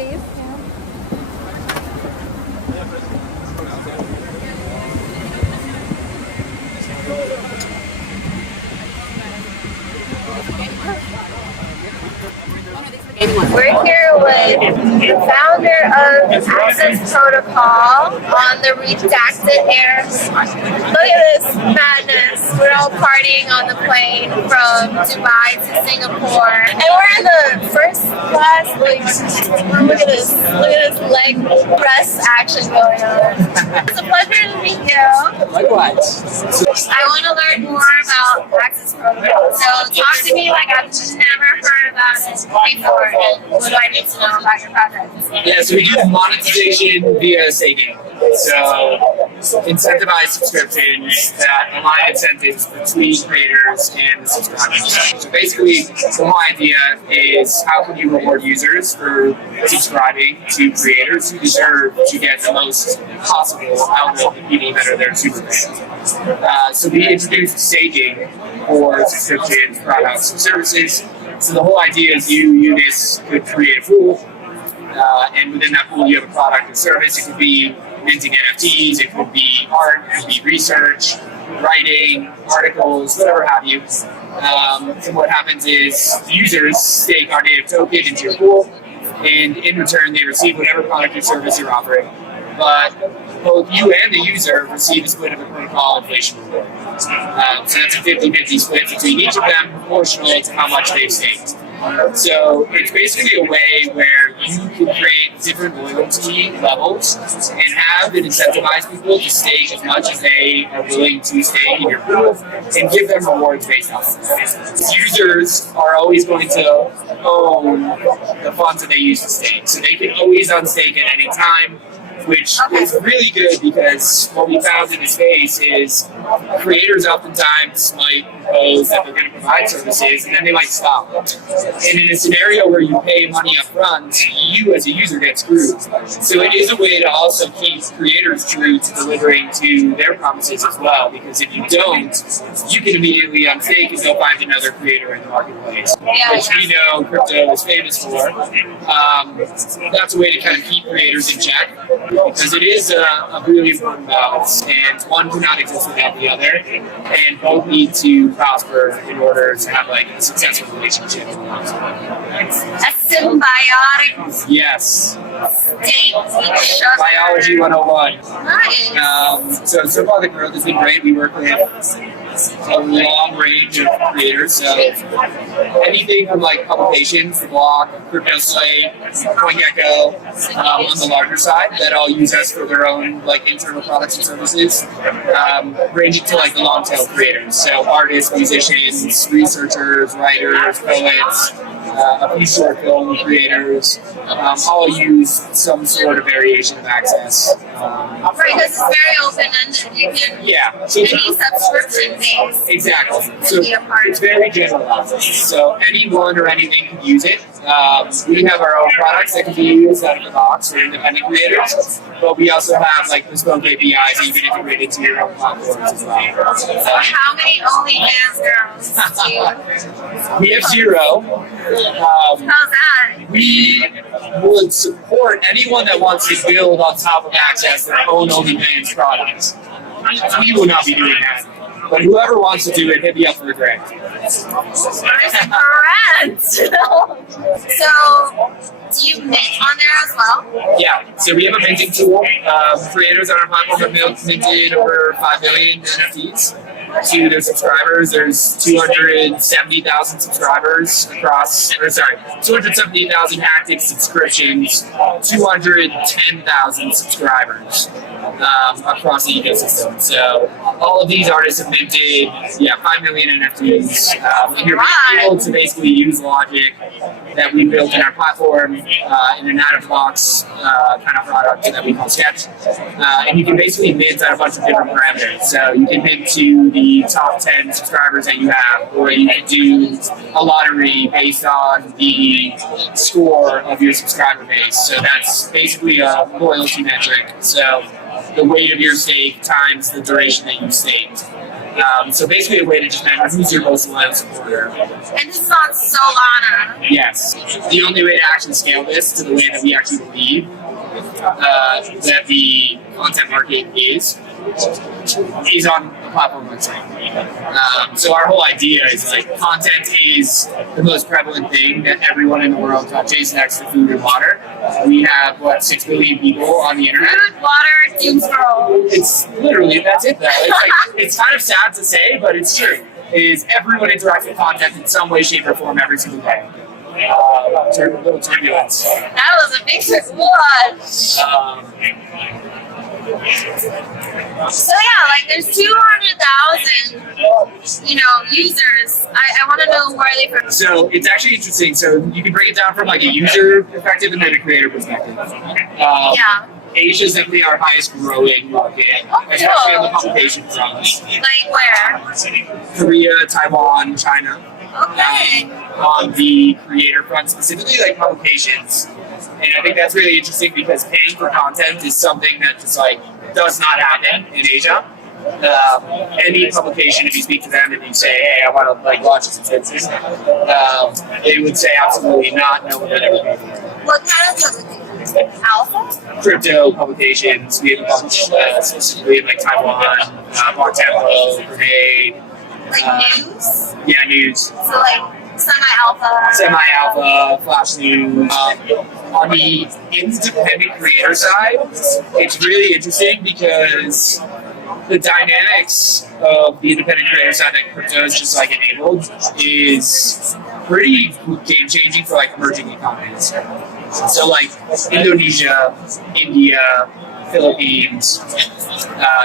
please. We're here with the founder of Access Protocol on the redacted air. Look at this madness. We're all partying on the plane from Dubai to Singapore. And we're in the first class. Look at this leg press action going on. It's a pleasure to meet you. Likewise. I want to learn more about Access Protocol. So talk to me like I've never heard about it before. And what do I need to know about your project? Yeah, so we do monetization via staking. So incentivized subscriptions that align incentives between creators and the subscribers. So basically, the whole idea is how can you reward users for subscribing to creators who deserve to get the most possible out of the people that are their super fans. So we introduced staking for subscriptions, products, and services. So the whole idea is you, YUNICE, could create a pool, and within that pool you have a product or service. It could be minting NFTs, it could be art, it could be research, writing, articles, whatever have you. And what happens is users stake our native token into your pool, and in return they receive whatever product or service you're offering. But both you and the user receive a split of the protocol inflation reward. So that's a 50-50 split between each of them, proportional to how much they've staked. So it's basically a way where you can create different loyalty levels and have and incentivize people to stake as much as they are willing to stake in your pool and give them rewards based on it. Users are always going to own the funds that they use to stake. So they can always unstake at any time, which is really good because what we found in the space is creators oftentimes might propose that they're going to provide services and then they might stop. And in a scenario where you pay money up front, you as a user get screwed. So it is a way to also keep creators true to delivering to their promises as well, because if you don't, you can immediately unstake and go find another creator in the marketplace, which we know crypto is famous for. That's a way to kind of keep creators in check, because it is a really important balance, and one cannot exist without the other, and both need to prosper in order to have like a successful relationship. A symbiotic Yes. state with each other. Biology 101. Nice. So far the growth has been great. We work with a long range of creators. So anything from like publications, the Block, CryptoSlate, CoinGecko, on the larger side that all use us for their own like internal products and services, ranging to like the long tail creators. So artists, musicians, researchers, writers, poets, a few short film creators, all use some sort of variation of access. Right, because it's very open-ended. You can So any subscription base. exactly. Can So be a part it's of it. very generalized. So anyone or anything can use it. We have our own products that can be used out of the box for independent creators, but we also have like bespoke APIs that you can integrate into your own platforms as well. So how many OnlyFans girls do you? We have 0. How's that? We would support anyone that wants to build on top of Access their own OnlyFans products. We will not be doing that. But whoever wants to do it, hit me up for a grant. There's a grant. So, do you mint on there as well? Yeah, so we have a minting tool. Creators on our platform have minted over 5 million NFTs to their subscribers. There's 270,000 subscribers across, 270,000 active subscriptions, 210,000 subscribers across the ecosystem. So all of these artists have minted, 5 million NFTs. And you're able to basically use logic that we built in our platform in an out-of-box kind of product that we call Sketch. And you can basically mint on a bunch of different parameters. So you can mint to the top 10 subscribers that you have, or you can do a lottery based on the score of your subscriber base. So that's basically a loyalty metric. So the weight of your stake times the duration that you staked. So basically a way to just measure who's your most loyal supporter. And this is on Solana. Yes. The only way to actually scale this to the way that we actually believe that the content market is on a platform like Solana. So our whole idea is like content is the most prevalent thing that everyone in the world touches next to food and water. We have, 6 billion people on the internet? Food, water, doom scroll. It's literally, that's it though. It's kind of sad to say, but it's true. Is everyone interacts with content in some way, shape, or form every single day. Little turbulence. That was a big one. So yeah, like there's 200,000, users. I want to know where they from. So it's actually interesting. So you can break it down from like a user perspective and then a creator perspective. Yeah. Asia is definitely our highest growing market, especially on the publication front. Like where? Korea, Taiwan, China. Okay. On the creator front, specifically like publications. And I think that's really interesting because paying for content is something that just does not happen in Asia. Any publication, if you speak to them and you say, hey, I want to launch a subscription, they would say absolutely not, no one would ever pay for it. What kind of publication? Alpha? Crypto publications, we have a bunch specifically in Taiwan, Bartempo, Grenade. News? Yeah, news. So semi-alpha? Semi-alpha, flash news. On the independent creator side, it's really interesting because the dynamics of the independent creator side that crypto is just enabled is pretty game changing for emerging economies. So Indonesia, India, Philippines,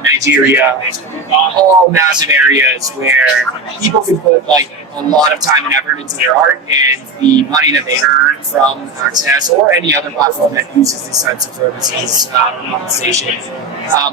Nigeria, all massive areas where people can put a lot of time and effort into their art, and the money that they earn from Access or any other platform that uses these types of services monetization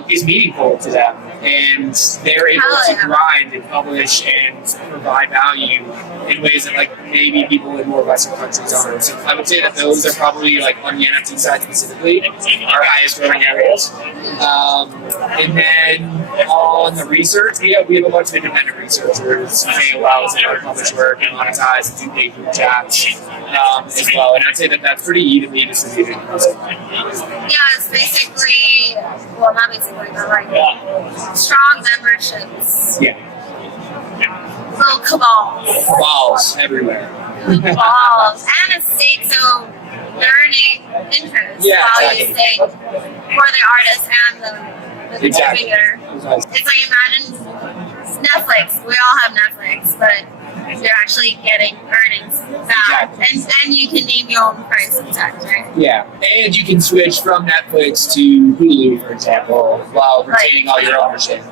is meaningful to them, and they're able to grind and publish and provide value in ways that maybe people in more Western countries aren't. So I would say that those are probably on the NFT side specifically our highest growing areas. And then on the research, we have a bunch of independent researchers, KOLs that publish work and monetize and do paid group chats as well. And I'd say that that's pretty evenly distributed. Yeah, it's basically, well, not basically, but strong memberships. Yeah. Little cabals. Cabals everywhere. Cabals. And a stake, so learning interest while you stake for the artist and the contributor. It's imagine Netflix. We all have Netflix, but you're actually getting earnings back. And then you can name your own price tag, right? Yeah. And you can switch from Netflix to Hulu, for example, while retaining all your ownership.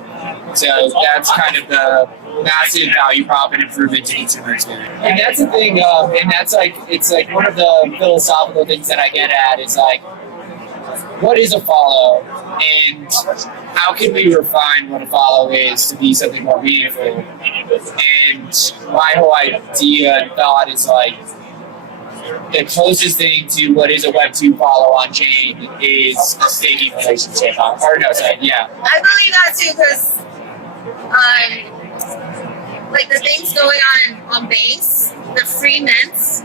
So that's kind of the massive value prop and improvement to consumer experience. And that's the thing, and that's it's one of the philosophical things that I get at is what is a follow, and how can we refine what a follow is to be something more meaningful? And my whole idea and thought is the closest thing to what is a Web2 follow on chain is a staking relationship. I believe that too, because the things going on base, the free mints,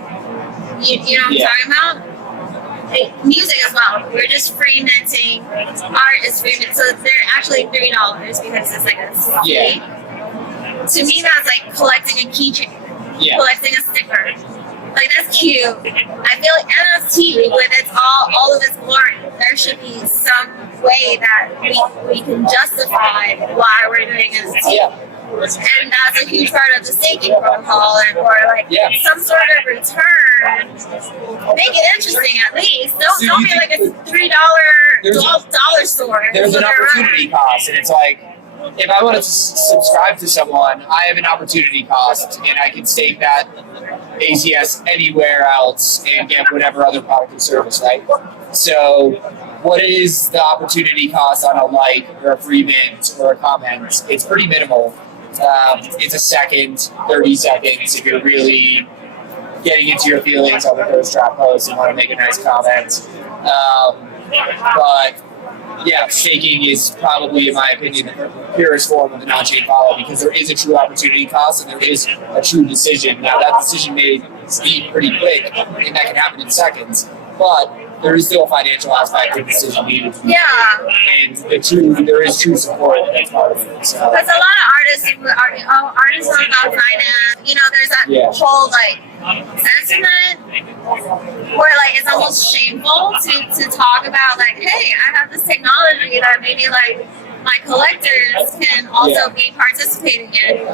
you know what I'm talking about? Music as well. We're just free minting. Art is free mint, so they're actually $3 because it's a fee. To me, that's collecting a keychain, collecting a sticker. That's cute. I feel NFT with all of its glory, there should be some way that we can justify why we're doing NFT. And that's a huge part of the staking protocol, or some sort of return. Make it interesting at least. Don't be a $3 store. There's an opportunity cost, and it's if I want to subscribe to someone, I have an opportunity cost, and I can stake that ATS anywhere else and get whatever other product or service, right? So what is the opportunity cost on a like or a free mint or a comment? It's pretty minimal. It's a second, 30 seconds if you're really getting into your feelings on the thirst trap post and want to make a nice comment. But yeah, staking is probably, in my opinion, the purest form of the non-chain wallet because there is a true opportunity cost and there is a true decision. Now, that decision may be pretty quick and that can happen in seconds, but there is still a financial aspect of the decision needed. Yeah. And there is true support that's part of it. So. Because a lot of artists know about finance. You know, there's that whole like sentiment where like it's almost shameful to talk about like, hey, I have this technology that maybe like my collectors can also be participating in.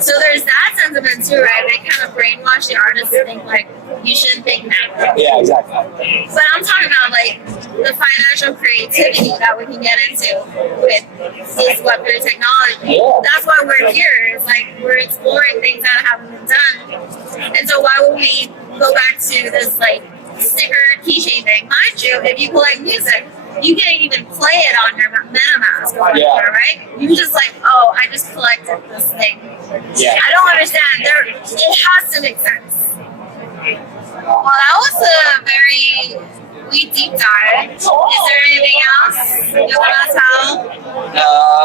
So there's that sentiment too, right? They kind of brainwash the artists to think like you shouldn't think that. Yeah, exactly. But I'm talking about like the financial creativity that we can get into with this Web3 technology. Yeah. That's why we're here. It's like we're exploring things that haven't been done. And so why would we go back to this like sticker keychain thing? Mind you, if you collect music, you can't even play it on your MetaMask or whatever, right? You just like, oh, I just collected this thing. Yeah. I don't understand. It has to make sense. Well, that was a very deep dive. Is there anything else you want to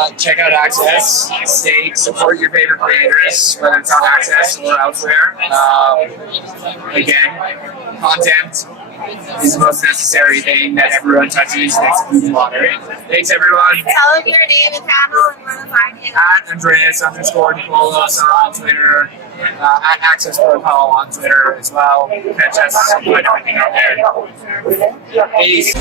tell? Check out Access. Support your favorite creators, whether it's on Access or elsewhere. Again, content is the most necessary thing that everyone touches next to food and water. Thanks, everyone. Tell them your name and handle and where to find you. At Andreas_Nicolos on Twitter. At Access Protocol on Twitter as well. Catch us on everything out there. Peace.